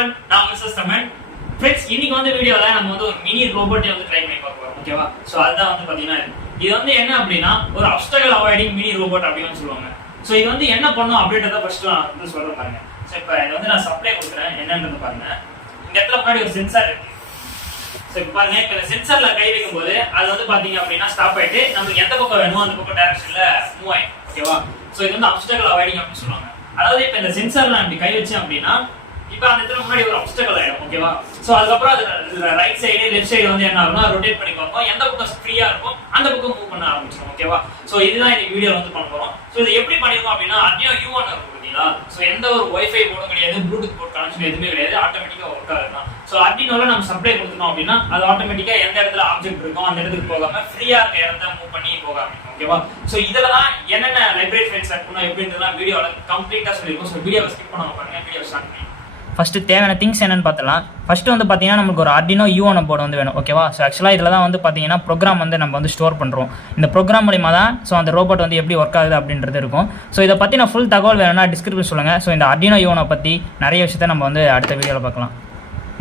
everyone, நான் mister சமன். Friends, இன்னைக்கு வந்து வீடியோல நம்ம வந்து ஒரு மினி ரோபோட்டை வந்து ட்ரை பண்ணி பார்க்க போறோம். ஓகேவா? சோ அதுதான் வந்து பாத்தீங்கன்னா இது வந்து என்ன அப்படின்னா ஒரு obstacle avoiding மினி ரோபோட் அப்படின்னு சொல்லுவாங்க. சோ இது வந்து என்ன பண்ணும் அப்படின்றத ஃபர்ஸ்ட் நான் வந்து சொல்றேன் பாருங்க. சோ இப்போ இது வந்து நான் சப்ளை கொடுக்குறேன். என்னன்றது பாருங்க. இந்த இடத்துல முன்னாடி ஒரு சென்சார் இருக்கு. சோ இப்போ பாருங்க, இப்போ இந்த சென்சார்ல கை வைக்கும்போது அது வந்து பாத்தீங்க அப்படின்னா ஸ்டாப் ஆயிட்டு நமக்கு எந்த பக்கம் வேணுமோ அந்த பக்கம் டைரக்ஷன்ல மூவ் ஆயிடும். ஓகேவா? சோ இது வந்து obstacle avoiding அப்படின்னு சொல்லுவாங்க. அதாவது இப்போ இந்த சென்சார்ல நான் இப்படி கை வச்சேன் அப்படின்னா இப்போ அந்த இடத்துல முன்னாடி ஒரு obstacle ஆயிடும். ஓகேவா? சோ அதுக்கப்புறம் அது ரைட் சைடு லெஃப்ட் சைடு வந்து என்ன ஆகும்னா ரொட்டேட் பண்ணி பார்ப்போம். எந்த பக்கம் ஃப்ரீயா இருக்கும் அந்த பக்கம் மூவ் பண்ண ஆரம்பிச்சிடும். ஓகேவா? சோ இதுதான் இந்த வீடியோ வந்து பண்ண போறோம். சோ இது எப்படி பண்ணிருக்கோம் அப்படின்னா Arduino U1 இருக்கும் பாத்தீங்களா? சோ எந்த ஒரு வைஃபை போர்டும் கிடையாது, ப்ளூடூத் போர்ட் கனெக்ஷன் எதுவுமே கிடையாது, ஆட்டோமேட்டிக்கா ஒர்க் ஆகுது. சோ Arduinoல நம்ம சப்ளை கொடுத்தோம் அப்படின்னா அது ஆட்டோமேட்டிக்கா எந்த இடத்துல ஆப்ஜெக்ட் இருக்கோ அந்த இடத்துக்கு போகாம ஃப்ரீயா இருக்க இடத்த மூவ் பண்ணி போக ஆரம்பிக்கும். ஓகேவா? சோ இதெல்லாம் தான் என்னென்ன லைப்ரரி ஃபைல்ஸ் செட் பண்ணனும் எப்படின்றதெல்லாம் வீடியோல கம்ப்ளீட்டா சொல்லிருக்கோம். சோ வீடியோவை ஸ்கிப் பண்ணாம பாருங்க. வீடியோ ஸ்டார்ட் பண்ணி ஃபர்ஸ்ட் தேவையான திங்ஸ் என்னன்னு பார்த்தலாம். ஃபர்ஸ்ட் வந்து பார்த்தீங்கன்னா நமக்கு ஒரு Arduino U1 போர்டு வந்து வேணும். ஓகேவா? ஸோ ஆக்சுவலாக இதில் தான் வந்து பார்த்தீங்கன்னா ப்ரோக்ராம் வந்து நம்ம வந்து ஸ்டோர் பண்ணுறோம். இந்த ப்ரோக்ராம் மூலிமா தான் ஸோ அந்த ரோபோட் வந்து எப்படி ஒர்க் ஆகுது அப்படின்றது இருக்கும். ஸோ இதை பற்றி நான் ஃபுல் தகவல் வேணும்னா டிஸ்கிரிப்ஷன் சொல்லுங்கள். ஸோ இந்த Arduino U1 பற்றி நிறைய விஷயத்த நம்ம வந்து அடுத்த வீடியோவில் பார்க்கலாம்.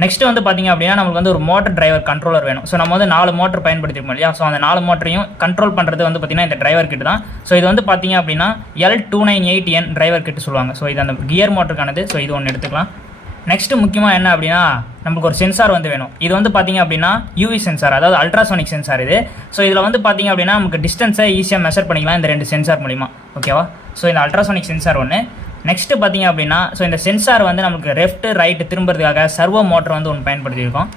நெக்ஸ்ட் வந்து பார்த்தீங்க அப்படின்னா நமக்கு வந்து ஒரு மோட்டர் டிரைவர் கண்ட்ரோலர் வேணும். ஸோ நம்ம வந்து 4 மோட்டர் பயன்படுத்திருக்கோம் இல்லையா? ஸோ அந்த 4 மோட்டரையும் கண்ட்ரோல் பண்ணுறது வந்து பார்த்தீங்கன்னா இந்த டிரைவர் கிட்ட தான். ஸோ இது வந்து பார்த்தீங்க அப்படின்னா L298N டிரைவர் கிட்ட சொல்லுவாங்க. ஸோ இது அந்த கியர் மோட்டருக்கானது. ஸோ இது ஒன்று எடுத்துக்கலாம். நெக்ஸ்ட் முக்கியமாக என்ன அப்படின்னா நமக்கு ஒரு சென்சார் வந்து வேணும். இது வந்து பார்த்தீங்க அப்படின்னா யூவி சென்சார், அதாவது அல்ட்ராசோனிக் சென்சார் இது. ஸோ இதில் வந்து பார்த்தீங்க அப்படின்னா நமக்கு டிஸ்டன்ஸை ஈஸியாக மெஷர் பண்ணிக்கலாம் இந்த 2 சென்சார் மூலிமா. ஓகேவா? ஸோ இந்த அல்ட்ராசோனிக் சென்சார் ஒன்று. நெக்ஸ்ட் பார்த்தீங்க அப்படின்னா ஸோ இந்த சென்சார் வந்து நமக்கு லெஃப்ட் ரைட்டு திரும்புறதுக்காக சர்வோ மோட்டர் வந்து ஒன்று பயன்படுத்தியிருக்கோம்.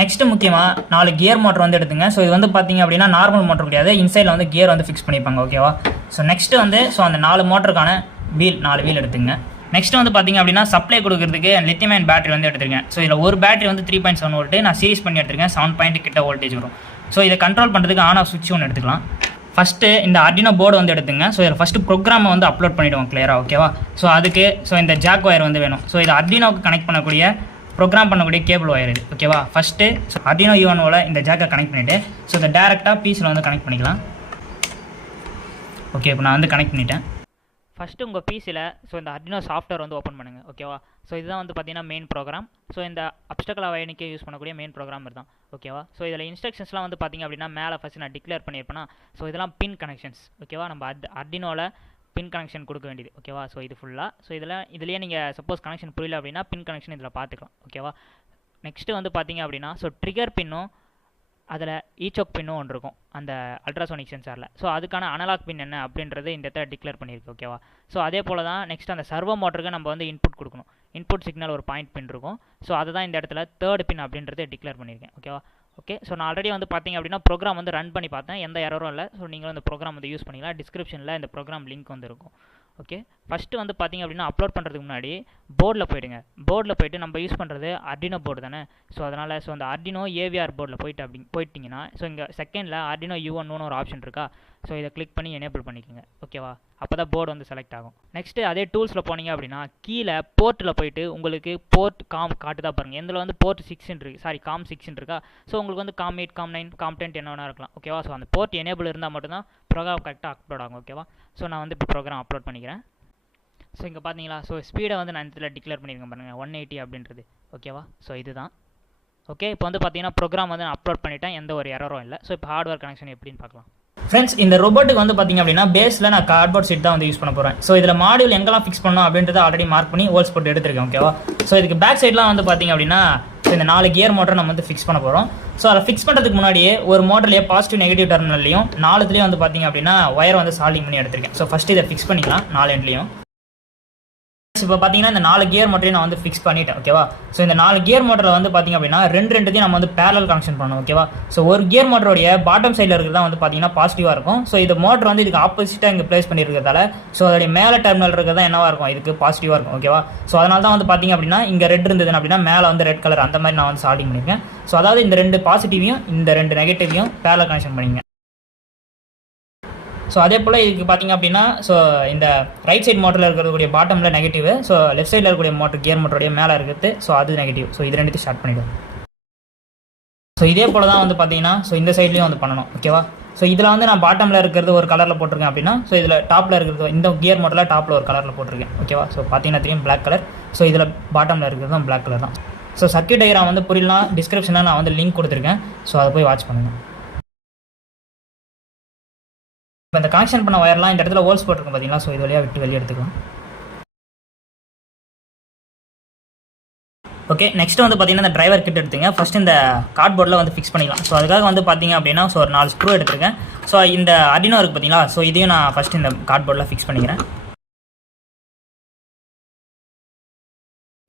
நெக்ஸ்ட் முக்கியமாக 4 கியர் மோட்டர் வந்து எடுத்துங்க. ஸோ இது வந்து பார்த்தீங்க அப்படின்னா நார்மல் மோட்டர் கிடையாது, இன்சைடில் வந்து கியர் வந்து ஃபிக்ஸ் பண்ணிப்பாங்க. ஓகேவா? ஸோ நெக்ஸ்ட் வந்து ஸோ அந்த 4 மோட்டருக்கான வீல் 4 வீல் எடுத்துங்க. நெக்ஸ்ட் வந்து பார்த்தீங்க அப்படின்னா சப்ளை கொடுக்கறதுக்கு லித்தியம் அயன் பேட்டரி வந்து எடுத்துருக்கேன். ஸோ இதில் ஒரு பேட்டரி வந்து 3.7 வோல்ட், நான் சீரிஸ் பண்ணி எடுத்துருக்கேன். 7 பாயிண்ட் கிட்ட வோல்டேஜ் வரும். ஸோ இதை கண்ட்ரோல் பண்ணுறதுக்கு ஆன் ஆஃப் சுவிட்ச் ஒன்று எடுத்துக்கலாம். ஃபஸ்ட்டு இந்த Arduino போர்டு வந்து எடுத்துங்க. ஸோ இதில் ஃபஸ்ட்டு ப்ரோக்ராமை வந்து அப்லோட் பண்ணிவிடுவோம் கிளியராக. ஓகேவா? ஸோ அதுக்கு ஸோ இந்த ஜாக் ஒயர் வந்து வேணும். ஸோ இது Arduinoக்கு கனெக்ட் பண்ணக்கூடிய ப்ரோக்ராம் பண்ணக்கூடிய கேபிள் ஒயர் இது. ஓகேவா? ஃபஸ்ட்டு ஸோ Arduino U1 இந்த ஜாக்கை கனெக்ட் பண்ணிவிட்டு ஸோ இதை டேரெக்டாக பீஸில் வந்து கனெக்ட் பண்ணிக்கலாம். ஓகே, இப்போ நான் வந்து கனெக்ட் பண்ணிட்டேன். ஃபஸ்ட்டு உங்கள் பிசியில் ஸோ இந்த Arduino சாஃப்ட்வேர் வந்து ஓப்பன் பண்ணுங்கள். ஓகேவா? ஸோ இதுதான் வந்து பார்த்தீங்கன்னா மெயின் ப்ரோக்ராம். ஸோ இந்த obstacle avoiding யூஸ் பண்ணக்கூடிய மெயின் ப்ரோக்ராம் தான். ஓகேவா? ஸோ இதில் இன்ஸ்ட்ரக்ஷன்ஸ்லாம் வந்து பார்த்தீங்க அப்படின்னா மேலே ஃபஸ்ட்டு நான் டிக்ளேர் பண்ணியிருப்பேன்னா ஸோ இதெல்லாம் பின் கனெக்ஷன்ஸ். ஓகேவா? நம்ம Arduinoல பின் கனெக்ஷன் கொடுக்க வேண்டியது. ஓகேவா? ஸோ இது ஃபுல்லாக ஸோ இதுலேயே நீங்கள் சப்போஸ் கனெக்ஷன் புரியல அப்படின்னா பின் கனெக்ஷன் இதில் பார்த்துக்கலாம். ஓகேவா? நெக்ஸ்ட்டு வந்து பார்த்தீங்க அப்படின்னா ஸோ ட்ரிகர் பின்னும் அதில் ஈச்சோக் பின்னும் ஒன்று இருக்கும் அந்த அல்ட்ராசோனிக் சென்சாரில். ஸோ அதுக்கான அனலாக் பின் என்ன அப்படின்றது இந்த இடத்துல டிக்ளேர் பண்ணியிருக்கு. ஓகேவா? ஸோ அதே போல் தான் நெக்ஸ்ட் அந்த சர்வோ மோட்டருக்கு நம்ம வந்து இன்புட் கொடுக்கணும். இன்புட் சிக்னல் ஒரு பாயிண்ட் பின் இருக்கும். ஸோ அதை தான் இந்த இடத்துல 3rd பின் அப்படின்றத டிக்ளேர் பண்ணியிருக்கேன். ஓகேவா? ஓகே, ஸோ நான் ஆல்ரெடி வந்து பார்த்தீங்க அப்படின்னா ப்ரோக்ராம் வந்து ரன் பண்ணி பார்த்தேன், எந்த எரரும் இல்லை. ஸோ நீங்களும் இந்த ப்ரோக்ராம் வந்து யூஸ் பண்ணிக்கலாம். டிஸ்கிரிப்ஷனில் இந்த ப்ரோக்ராம் லிங்க் வந்து இருக்கும். ஓகே, ஃபஸ்ட்டு வந்து பார்த்தீங்க அப்படின்னா அப்லோட் பண்ணுறதுக்கு முன்னாடி போர்டில் போய்டுங்க. போர்டில் போய்ட்டு நம்ம யூஸ் பண்ணுறது Arduino போர்டு தானே. ஸோ அதனால் ஸோ அந்த Arduino AVR போர்டில் போயிட்டிங்கன்னா ஸோ இங்கே செகண்டில் Arduino U1 ஒரு ஆப்ஷன் இருக்கா. ஸோ இதை கிளிக் பண்ணி எனேபிள் பண்ணிக்கோங்க. ஓகேவா? அப்போ தான் போர்டு வந்து செலக்ட் ஆகும். நெக்ஸ்ட்டு அதே டூல்ஸில் போனீங்க அப்படின்னா கீழே போர்ட்டில் போய்ட்டு உங்களுக்கு போர்ட் காம் காட்டுதான் பாருங்கள். இதில் வந்து போர்ட் 6 இருக்குது, சாரி COM 6 இருக்கா. ஸோ உங்களுக்கு வந்து COM 8 COM 9 COM 10 என்ன வேணா இருக்கலாம். ஓகேவா? ஸோ அந்த போர்ட் எனேபிள் இருந்தால் மட்டும்தான் ப்ரோக்ராம் கரெக்டாக அப்லோட் ஆகும். ஓகேவா? ஸோ நான் வந்து இப்போ ப்ரோக்ராம் அப்லோட் பண்ணிக்கிறேன். ஸோ இங்கே பார்த்தீங்களா? ஸோ ஸ்பீடை வந்து நான் இதில் டிக்ளேர் பண்ணியிருக்கேன் பாருங்கள், 180 அப்படின்றது. ஓகேவா? ஸோ இதுதான். ஓகே, இப்போ வந்து பார்த்தீங்கன்னா ப்ரோக்ராம் வந்து நான் அப்லோட் பண்ணிட்டேன், எந்த ஒரு எரரும் இல்லை. ஸோ இப்போ ஹார்ட்வேர் கனெக்ஷன் எப்படின்னு பார்க்கலாம். ஃப்ரெண்ட்ஸ், இந்த ரோபோட்டுக்கு வந்து பார்த்தீங்க அப்படின்னா பேஸில் நான் கார்ட்போர்ட் ஷீட் தான் வந்து யூஸ் பண்ண போகிறேன். ஸோ இதில் மாடியூல் எங்கெல்லாம் ஃபிக்ஸ் பண்ணணும் அப்படின்றத ஆல்ரெடி மார்க் பண்ணி ஹோல்ஸ் போட்டு எடுத்துருக்கேன். ஓகேவா? ஸோ இதுக்கு பேக் சைட்லாம் வந்து பார்த்தீங்க அப்படின்னா ஸோ இந்த 4 கியர் மோட்டர் நம்ம வந்து ஃபிக்ஸ் பண்ண போகிறோம். ஸோ அதை ஃபிக்ஸ் பண்ணுறதுக்கு முன்னாடியே ஒரு மோட்டர்லேயே பாசிட்டிவ் நெகட்டிவ் டெர்மினல்லையும் 4த்துலேயும் வந்து பார்த்தீங்க அப்படின்னா ஒயர் வந்து சால்டிங் பண்ணி எடுத்திருக்கேன். ஸோ ஃபஸ்ட்டு இதை ஃபிக்ஸ் பண்ணிக்கலாம் 4 எண்ட்லையும். இப்போ பார்த்தீங்கன்னா இந்த 4 கியர் மோட்டரையும் நான் வந்து ஃபிக்ஸ் பண்ணிட்டேன். ஓகேவா? ஸோ இந்த 4 கியர் மோட்டரில் வந்து பார்த்தீங்க அப்படின்னா ரெண்டுத்தையும் நம்ம வந்து பேரலல் கனெக்ஷன் பண்ணணும். ஓகேவா? ஸோ ஒரு கியர் மோட்டருடைய பாட்டம் சைடில் இருக்கிறது தான் வந்து பார்த்தீங்கன்னா பாசிட்டிவாக இருக்கும். ஸோ இந்த மோட்டர் வந்து இதுக்கு ஆப்போசிட்டாக இங்கே ப்ளேஸ் பண்ணியிருக்கிறதால ஸோ அதோடைய மேலே டெர்மினல் இருக்கிறது தான் என்னவாக இருக்கும், இதுக்கு பாசிட்டிவாக இருக்கும். ஓகேவா? ஸோ அதனால தான் வந்து பார்த்தீங்க அப்படின்னா இங்கே ரெட் இருந்தது அப்படின்னா மேலே வந்து ரெட் கலர் அந்த மாதிரி நான் வந்து சால்டிங் பண்ணியிருக்கேன். ஸோ அதாவது இந்த 2 பாசிட்டிவையும் இந்த 2 நெகட்டிவையும் பேரலல் கனெக்ஷன் பண்ணிங்க. ஸோ அதே போல் இதுக்கு பார்த்தீங்க அப்படின்னா ஸோ இந்த ரைட் சைட் மோட்டரில் இருக்கக்கூடிய பாட்டமில் நெகட்டிவ், ஸோ லெஃப்ட் சைடில் இருக்கக்கூடிய மோட்டர் கியர் மோட்டருடைய மேலே இருக்குது. ஸோ அது நெகட்டிவ். ஸோ இது 2த்தையும் ஸ்டார்ட் பண்ணிவிடும். ஸோ இதே போல் தான் வந்து பார்த்தீங்கன்னா ஸோ இந்த சைட்லேயும் வந்து பண்ணணும். ஓகேவா? ஸோ இதில் வந்து நான் பாட்டமில் இருக்கிறது ஒரு கலரில் போட்டிருக்கேன் அப்படின்னா, ஸோ இதில் டாப்பில் இருக்கிறது இந்த கியர் மாடலில் டாப்பில் ஒரு கலரில் போட்டிருக்கேன். ஓகேவா? ஸோ பார்த்தீங்கன்னா தெரியும் பிளாக் கலர். ஸோ இதில் பாட்டமில் இருக்கிறது தான் பிளாக் கலர் தான். ஸோ சர்க்யூட் டயக்ராம் வந்து புரியலாம், டிஸ்கிரிப்ஷனில் நான் வந்து லிங்க் கொடுத்துருக்கேன். ஸோ அதை போய் வாட்ச் பண்ணுங்கள். இப்போ இந்த கனெக்ஷன் பண்ண ஒயர்லாம் இந்த இடத்துல ஹோல்ஸ் போட்டிருக்கோம் பார்த்தீங்களா? ஸோ இது வழியாக விட்டு வெளியே எடுத்துக்கலாம். ஓகே, நெக்ஸ்ட் வந்து பார்த்தீங்கன்னா இந்த டிரைவர் கிட் எடுத்துங்க. ஃபஸ்ட் இந்த கார்ட்போர்டில் வந்து ஃபிக்ஸ் பண்ணிக்கலாம். ஸோ அதுக்காக வந்து பார்த்தீங்க அப்படின்னா ஸோ ஒரு 4 ஸ்க்ரூ எடுத்துருக்கேன். ஸோ இந்த Arduino இருக்குது பார்த்தீங்களா? ஸோ இதையும் நான் ஃபஸ்ட் இந்த கார்ட்போர்டில் ஃபிக்ஸ் பண்ணிக்கிறேன்.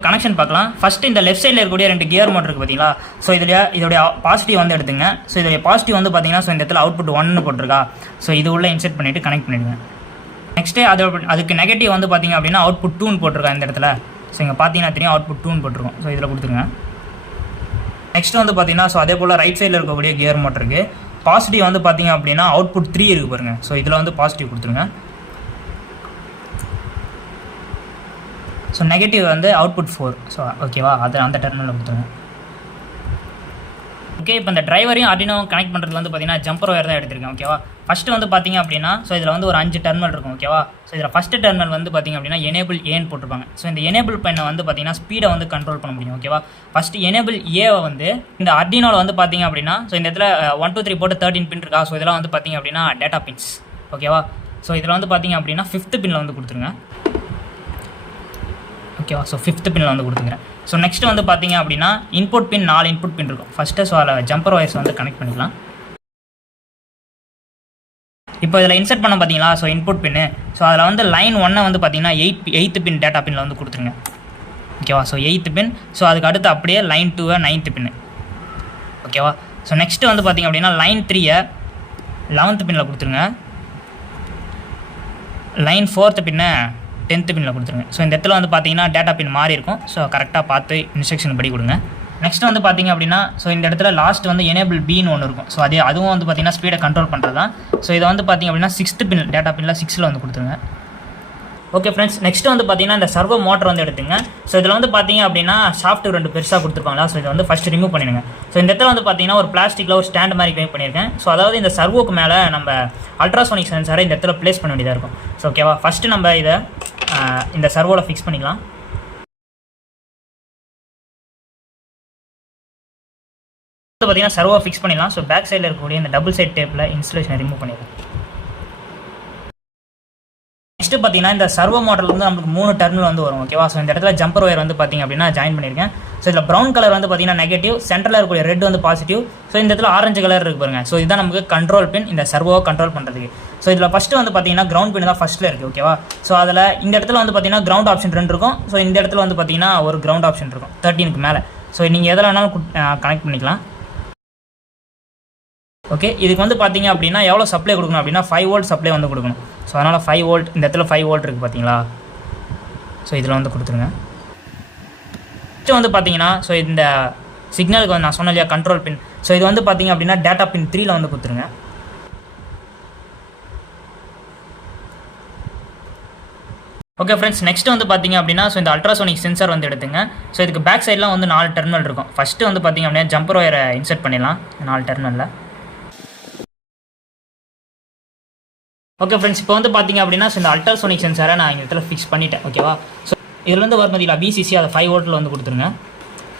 கனெக்ஷன் பார்க்கலாம். ஃபஸ்ட்டு இந்த லெஃப்ட் சைடில் இருக்கக்கூடிய 2 கியர் மோட்டர் இருக்குது பார்த்தீங்களா? ஸோ இதோடைய பாசிட்டிவ் வந்து எடுத்துங்க. ஸோ இதோடைய பாசிட்டிவ் வந்து பார்த்தீங்கன்னா ஸோ இந்த இடத்துல அவுட்புட் 1 போட்டிருக்கா. ஸோ இது உள்ள இன்செர்ட் பண்ணிவிட்டு கனெக்ட் பண்ணிடுங்க. நெக்ஸ்ட்டு அதுக்கு நெகட்டிவ் வந்து பார்த்தீங்க அப்படின்னா அவுட்புட் 2 போட்டிருக்கா இந்த இடத்துல. ஸோ இங்கே பார்த்தீங்கன்னா தெரியும் அவுட்புட் 2 போட்டிருக்கோம். ஸோ இதில் கொடுத்துருங்க. நெக்ஸ்ட் வந்து பார்த்தீங்கன்னா ஸோ அதே போல் ரைட் சைடில் இருக்கக்கூடிய கியர் மோட்டருக்கு பாசிட்டிவ் வந்து பார்த்தீங்க அப்படின்னா அவுட்புட் 3 இருக்குது பாருங்கள். ஸோ இதில் வந்து பாசிட்டிவ் கொடுத்துருங்க. ஸோ நெகட்டிவ் வந்து அவுட்புட் 4. ஸோ ஓகேவா? அது அந்த டெர்மினலில் கொடுத்துருங்க. ஓகே, இப்போ இந்த டிரைவரையும் Arduino கனெக்ட் பண்ணுறது வந்து பார்த்தீங்கன்னா ஜம்பர் ஒயர் தான் எடுத்திருக்கேன். ஓகேவா? ஃபஸ்ட்டு வந்து பார்த்தீங்க அப்படின்னா ஸோ இதில் வந்து ஒரு 5 டெர்மினல் இருக்கும். ஓகேவா? ஸோ இதில் ஃபஸ்ட்டு டெர்மினல் வந்து பார்த்தீங்க அப்படின்னா எனேபிள் ஏன்னு போட்டிருப்பாங்க. ஸோ இந்த எனேபிள் பண்ண வந்து பார்த்தீங்கன்னா ஸ்பீடை வந்து கண்ட்ரோல் பண்ண முடியும். ஓகேவா? ஃபஸ்ட்டு எனேபிள் ஏவை வந்து இந்த Arduinoவில் வந்து பார்த்தீங்க அப்படின்னா ஸோ இந்த இடத்துல 1 2 3 போட்டு 13 பின் இருக்கா. ஸோ இதெல்லாம் வந்து பார்த்தீங்க அப்படின்னா டேட்டா பின்ஸ். ஓகேவா? ஸோ இதில் வந்து பார்த்தீங்க அப்படின்னா 5th பின்னில் வந்து கொடுத்துருங்க. ஓகேவா? ஸோ 5th பின்னில் வந்து கொடுத்துக்கிறேன். ஸோ நெக்ஸ்ட் வந்து பார்த்தீங்க அப்படின்னா இன்புட் பின் 4 இன்புட் பின் இருக்கும். ஃபஸ்ட்டு ஸோ அதில் ஜம்பர் ஒயர்ஸ் வந்து கனெக்ட் பண்ணிக்கலாம். இப்போ இதில் இன்செர்ட் பண்ண பார்த்தீங்களா? ஸோ இன்புட் பின்னு. ஸோ அதில் வந்து லைன் 1 வந்து பார்த்தீங்கன்னா 8th பின் டேட்டா பின்னில் வந்து கொடுத்துருங்க. ஓகேவா? ஸோ 8th பின். ஸோ அதுக்கு அடுத்து அப்படியே லைன் 2 9th பின்னு. ஓகேவா? ஸோ நெக்ஸ்ட்டு வந்து பார்த்தீங்க அப்படின்னா லைன் 3 11th பின்னில் கொடுத்துருங்க. லைன் 4th பின்னை 10th பின்னில் கொடுத்துருங்க. ஸோ இந்த இடத்துல வந்து பார்த்தீங்கன்னா டேட்டா பின் மாறி இருக்கும். ஸோ கரெக்டாக பார்த்து இன்ஸ்ட்ரக்ஷன் படி கொடுங்க. நெக்ஸ்ட் வந்து பார்த்தீங்க அப்படின்னா ஸோ இந்த இடத்துல லாஸ்ட் வந்து எனேபிள் பின்னு ஒன்று இருக்கும். ஸோ அதுவும் வந்து பார்த்தீங்கன்னா ஸ்பீடை கண்ட்ரோல் பண்ணுறது தான். ஸோ இதை வந்து பார்த்தீங்க அப்படின்னா 6th பின் டேட்டா பின்னில் 6ல் வந்து கொடுத்துருங்க. ஓகே ஃப்ரெண்ட்ஸ், நெக்ஸ்ட் வந்து பார்த்தீங்கன்னா இந்த சர்வோ மோட்டர் வந்து எடுத்துங்க. ஸோ இதில் வந்து பார்த்தீங்க அப்படின்னா ஷாஃப்ட் 2 பெருசாக கொடுத்துருப்பாங்களா. ஸோ இதை வந்து ஃபஸ்ட்டு ரிமூவ் பண்ணிடுங்க. ஸோ இந்த இடத்துல வந்து பார்த்தீங்கன்னா ஒரு பிளாஸ்டிக்கில் ஒரு ஸ்டாண்ட் மாதிரி கிரியேட் பண்ணியிருக்கேன். ஸோ அதாவது இந்த சர்வோக்கு மேலே நம்ம அல்ட்ராசோனிக் சென்சாரை இந்த இடத்துல ப்ளேஸ் பண்ண வேண்டியதாக இருக்கும். ஸோ ஓகேவா? ஃபஸ்ட்டு நம்ம இதை இந்த சர்வோவில் ஃபிக்ஸ் பண்ணிக்கலாம். பார்த்தீங்கன்னா சர்வோ ஃபிக்ஸ் பண்ணிடலாம். ஸோ பேக் சைடில் இருக்கக்கூடிய இந்த டபுள் சைட் டேப்பில் இன்ஸ்டலேஷனை ரிமூவ் பண்ணிடலாம். நெக்ஸ்ட்டு பார்த்தீங்கன்னா இந்த சர்வோ மாடல் வந்து நமக்கு 3 டெர்மினல் வந்து வரும். ஓகேவா? ஸோ இந்த இடத்துல ஜம்பர் ஒயர் வந்து பார்த்தீங்க அப்படின்னா ஜாயின் பண்ணியிருக்கேன். ஸோ இதில் ப்ரௌன் கலர் வந்து பார்த்தீங்கன்னா நெகட்டிவ், சென்டரில் இருக்கக்கூடிய ரெட் வந்து பாசிட்டிவ். ஸோ இந்த இடத்துல ஆரஞ்சு கலர் இருக்கு பாருங்க. ஸோ இதுதான் நமக்கு கண்ட்ரோல் பின், இந்த சர்வோவை கண்ட்ரோல் பண்ணுறதுக்கு. ஸோ இதில் ஃபஸ்ட்டு வந்து பார்த்தீங்கன்னா கிரவுண்ட் பின் தான் ஃபஸ்ட்டில் இருக்குது. ஓகேவா? ஸோ அதில் இந்த இடத்துல வந்து பார்த்தீங்கன்னா கிரவுண்ட் ஆப்ஷன் 2 இருக்கும். ஸோ இந்த இடத்துல வந்து பார்த்தீங்கன்னா ஒரு கிரவுண்ட் ஆப்ஷன் இருக்கும் 13க்கு மேலே. ஸோ நீங்கள் எதில் வேணாலும் கனெக்ட் பண்ணிக்கலாம். ஓகே, இதுக்கு வந்து பார்த்தீங்க அப்படின்னா எவ்வளோ சப்ளை கொடுக்கணும் அப்படின்னா 5 வோல்ட் சப்ளை வந்து கொடுக்கணும். ஸோ அதனால் 5 வோல்ட் இந்த இடத்துல 5 வோல்ட் இருக்குது பார்த்தீங்களா? ஸோ இதில் வந்து கொடுத்துருங்க. நெக்ஸ்ட் வந்து பார்த்தீங்கன்னா ஸோ இந்த சிக்னலுக்கு வந்து நான் சொன்ன இல்லையா கண்ட்ரோல் பின். ஸோ இது வந்து பார்த்தீங்க அப்படின்னா டேட்டா பின் 3ல் வந்து கொடுத்துருங்க. ஓகே ஃப்ரெண்ட்ஸ், நெக்ஸ்ட் வந்து பார்த்தீங்க அப்படின்னா ஸோ இந்த அல்ட்ராசோனிக் சென்சார் வந்து எடுத்துங்க. ஸோ இதுக்கு பேக் சைட்லாம் வந்து 4 டெர்மினல் இருக்கும். ஃபஸ்ட்டு வந்து பார்த்தீங்க அப்படின்னா ஜம்பர் ஒயரை இன்செர்ட் பண்ணிடலாம் 4 டெர்மினலில். ஓகே ஃப்ரெண்ட்ஸ், இப்போ வந்து பார்த்தீங்க அப்படின்னா ஸோ இந்த அல்ட்ராசோனிக் சென்சாரை நான் இந்த இடத்துல ஃபிக்ஸ் பண்ணிட்டேன். ஓகேவா? ஸோ இதில் வந்து வரும் பார்த்தீங்களா VCC, அதை 5 வோல்ட்டில் வந்து கொடுத்துருங்க.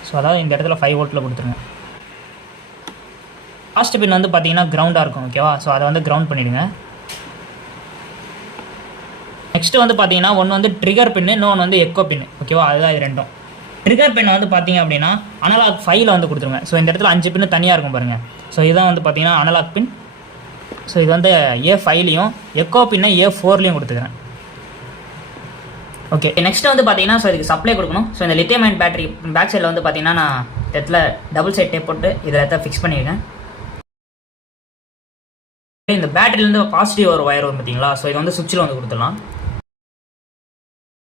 ஸோ அதாவது இந்த இடத்துல 5 வோல்ட்டில் கொடுத்துருங்க. லாஸ்ட் பின் வந்து பார்த்தீங்கன்னா கிரவுண்டாக இருக்கும். ஓகேவா? ஸோ அதை வந்து கிரவுண்ட் பண்ணிவிடுங்க. நெக்ஸ்ட்டு வந்து பார்த்தீங்கன்னா ஒன்று வந்து ட்ரிகர் பின்னு, இன்னொன்று வந்து எக்கோ பின்னு. ஓகேவா? அதுதான் இது ரெண்டும். ட்ரிகர் பின்னை வந்து பார்த்தீங்க அப்படின்னா அனலாக் 5ல் வந்து கொடுத்துருங்க. ஸோ இந்த இடத்துல 5 பின்னு தனியாக இருக்கும் பாருங்கள். ஸோ இதுதான் வந்து பார்த்தீங்கன்னா அனலாக் பின். ஸோ இது வந்து A5லையும் எக்கோ பின்னை A4லையும் கொடுத்துக்கிறேன். ஓகே, நெக்ஸ்ட் வந்து பார்த்தீங்கன்னா ஸோ இதுக்கு சப்ளை கொடுக்கணும். ஸோ இந்த லித்தியம் அயன் பேட்டரி பேக் சைடில் வந்து பார்த்தீங்கன்னா நான் இடத்துல டபுள் சைட் டேப் போட்டு இதில் ஃபிக்ஸ் பண்ணியிருக்கேன். இந்த பேட்டரியிலேருந்து பாசிட்டிவ் ஒரு ஒயர் வரும் பார்த்தீங்களா? ஸோ இது வந்து சுவிட்சில் வந்து கொடுத்துடலாம்.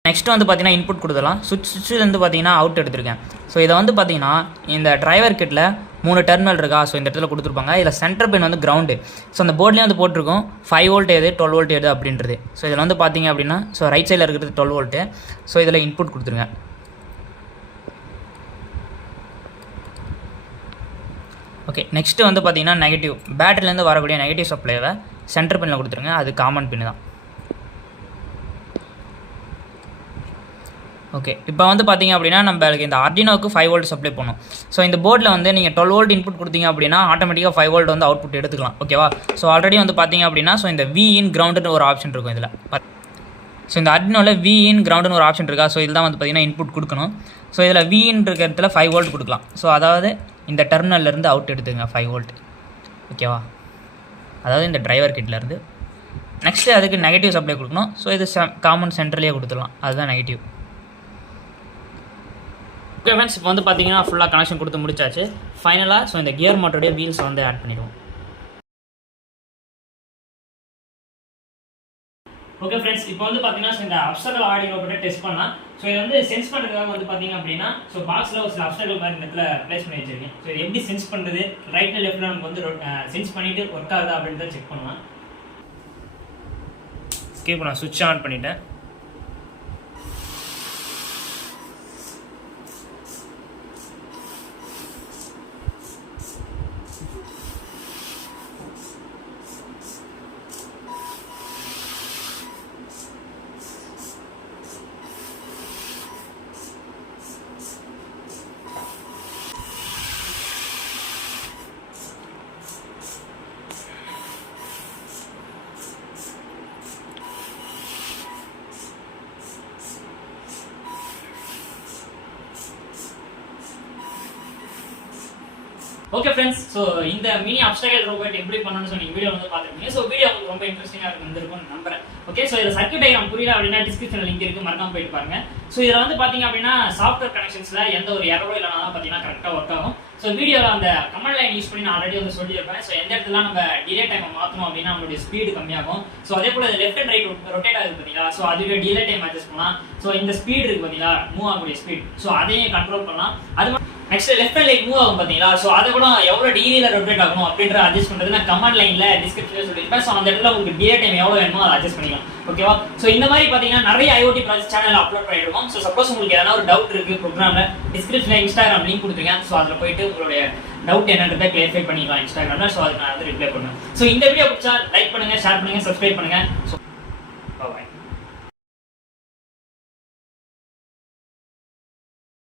நெக்ஸ்ட் வந்து பார்த்தீங்கன்னா இன்புட் கொடுத்துடலாம். சுவிட்சிலேருந்து பார்த்தீங்கன்னா அவுட் எடுத்திருக்கேன். ஸோ இதை வந்து பார்த்தீங்கன்னா இந்த டிரைவர் கிட்டில் 3 டெர்மினல் இருக்கா. ஸோ இந்த இடத்துல கொடுத்துருப்பாங்க. இதில் சென்டர் பின் வந்து கிரவுண்டு. ஸோ அந்த போர்ட்லேயே வந்து போட்டிருக்கோம் 5 வோல்ட் எது 12 வோல்ட் எது அப்படின்றது. ஸோ இதில் வந்து பார்த்தீங்க அப்படின்னா ஸோ ரைட் சைடில் இருக்கிறது 12 வோல்ட்டு. ஸோ இதில் இன்புட் கொடுத்துருங்க. ஓகே, நெக்ஸ்ட்டு வந்து பார்த்தீங்கன்னா நெகட்டிவ். பேட்டரிலேருந்து வரக்கூடிய நெகட்டிவ் சப்ளைவை சென்டர் பின்னில் கொடுத்துருங்க. அது காமன் பின்னு தான். ஓகே, இப்போ வந்து பார்த்தீங்க அப்படின்னா நம்மளுக்கு இந்த ஆர்டினோவுக்கு 5 வோல்ட் சப்ளை பண்ணணும். ஸோ இந்த போர்டில் வந்து நீங்கள் 12 வோல்ட் இன்புட் கொடுத்தீங்க அப்படின்னா ஆட்டோமேட்டிக்காக 5 வோல்ட் வந்து அவுட்புட் எடுத்துக்கலாம். ஓகேவா? ஸோ ஆல்ரெடி வந்து பார்த்தீங்க அப்படின்னா ஸோ இந்த Vin கிரவுண்டுன்னு ஒரு ஆப்ஷன் இருக்கும் இதில். ஸோ இந்த ஆர்டினோவில் Vin கிரவுண்டுன்னு ஒரு ஆப்ஷன் இருக்கா? ஸோ இதில் தான் வந்து பார்த்தீங்கன்னா இன்புட் கொடுக்கணும். ஸோ இதில் Vin இருக்கிறதுல 5 வோல்ட் கொடுக்கலாம். ஸோ அதாவது இந்த டெர்மினல்லேருந்து அவுட் எடுத்துங்க 5 வோல்ட். ஓகேவா? அதாவது இந்த டிரைவர் கிட்லேருந்து. நெக்ஸ்ட்டு அதுக்கு நெகட்டிவ் சப்ளை கொடுக்கணும். ஸோ இது காமன் சென்டர்லேயே கொடுத்துடலாம். அதுதான் நெகட்டிவ். ஓகே ஃப்ரெண்ட்ஸ், இப்போ வந்து பார்த்தீங்கன்னா ஃபுல்லாக கனெக்ஷன் கொடுத்து முடிச்சாச்சு. ஃபைனலாக ஸோ இந்த கியர் மோட்டருடைய வீல்ஸ் வந்து ஆட் பண்ணிடுவோம். ஓகே ஃப்ரெண்ட்ஸ், இப்போ வந்து பார்த்தீங்கன்னா இந்த அப்ஸ்டக்கல் ஆடியோ போட்டு டெஸ்ட் பண்ணலாம். ஸோ இது வந்து சென்ஸ் பண்ணுறதுக்காக வந்து பார்த்தீங்க அப்படின்னா ஸோ பாக்ஸில் ஒரு சில அப்ஸ்டக்கல் மாதிரி இடத்துல ப்ளேஸ் பண்ணி வச்சிருக்கேன். ஸோ இது எப்படி சென்ஸ் பண்ணுறது, ரைட்டில் லெஃப்ட்டில் நமக்கு வந்து சென்ஸ் பண்ணிவிட்டு ஒர்க் ஆகுதா அப்படின்றத செக் பண்ணலாம். இப்போ நான் சுவிட்ச் ஆன் பண்ணிட்டேன். ஓகே ஃப்ரெண்ட்ஸ், ஸோ இந்த மினி அப்ஸ்டக்கல் ரோபோட் எப்படி பண்ணணும்னு சொல்லி வீடியோ வந்து பார்த்துருக்கீங்க. ஸோ வீடியோ உங்களுக்கு ரொம்ப இன்ட்ரெஸ்டிங்காக இருந்திருக்கும்னு நம்புறேன். ஓகே, ஸோ இதில் சர்க்யூட் டயக்ராம் புரியல அப்படின்னா டிஸ்கிரிப்ஷனில் லிங்க் இருக்குது, மறக்காம போயிட்டு பாருங்க. ஸோ இதில் வந்து பார்த்தீங்க அப்படின்னா சாஃப்ட்வேர் கனெக்ஷன்ஸில் எந்த ஒரு எரரும் இல்லைனா பார்த்தீங்கன்னா கரெக்டாக ஒர்க் ஆகும். ஸோ வீடியோவில் அந்த கமெண்ட் லைன் யூஸ் பண்ணி நான் ஆல்ரெடி வந்து சொல்லியிருப்பேன். ஸோ எந்த இடத்துல நம்ம டிலே டைமை மாற்றணும் அப்படின்னா நம்மளுடைய ஸ்பீடு கம்மியாகும். ஸோ அதே போல் லெஃப்ட் அண்ட் ரைட் ரொட்டேட் ஆகுது பார்த்தீங்களா? ஸோ அதுவே டிலே டைம் அட்ஜஸ்ட் பண்ணலாம். ஸோ இந்த ஸ்பீடு இருக்குது பார்த்தீங்களா, மூவ் ஆகக்கூடிய ஸ்பீட், ஸோ அதையும் கண்ட்ரோல் பண்ணலாம். அது next left and right move ஆகும் பார்த்தீங்களா? ஸோ அதை கூட எவ்வளோ டிகிரியில் ரொட்டேட் ஆகணும் அப்படின்ற அட்ஜஸ்ட் பண்ணுறது நான் கமெண்ட் லைனில் டிஸ்கிரிப்ஷனில் சொல்லியிருப்பேன். ஸோ அந்த இடத்துல உங்களுக்கு டிலே டைம் எவ்வளோ வேணுமோ அதை அட்ஜஸ்ட் பண்ணிக்கலாம். ஓகேவா? ஸோ இந்த மாதிரி பார்த்தீங்கன்னா நிறைய IoT ப்ராஜெக்ட் சேனல் அப்லோட் பண்ணிடுவோம். ஸோ சப்போஸ் உங்களுக்கு எதனா ஒரு டவுட் இருக்குது ப்ரோக்ராமில், டிஸ்கிரிப்ஷனில் இன்ஸ்டாகிராம் லிங்க் கொடுத்துருங்க. ஸோ அதில் போயிட்டு உங்களுடைய டவுட் என்னன்றதை கிளியரிஃபை பண்ணிக்கலாம் இன்ஸ்டாகிராமில். ஸோ அதுக்கு நான் வந்து ரிப்ளை பண்ணுவேன். ஸோ இந்த வீடியோ பிடிச்சா லைக் பண்ணுங்கள், ஷேர் பண்ணுங்கள், சப்ஸ்கிரைப் பண்ணுங்கள். So bye.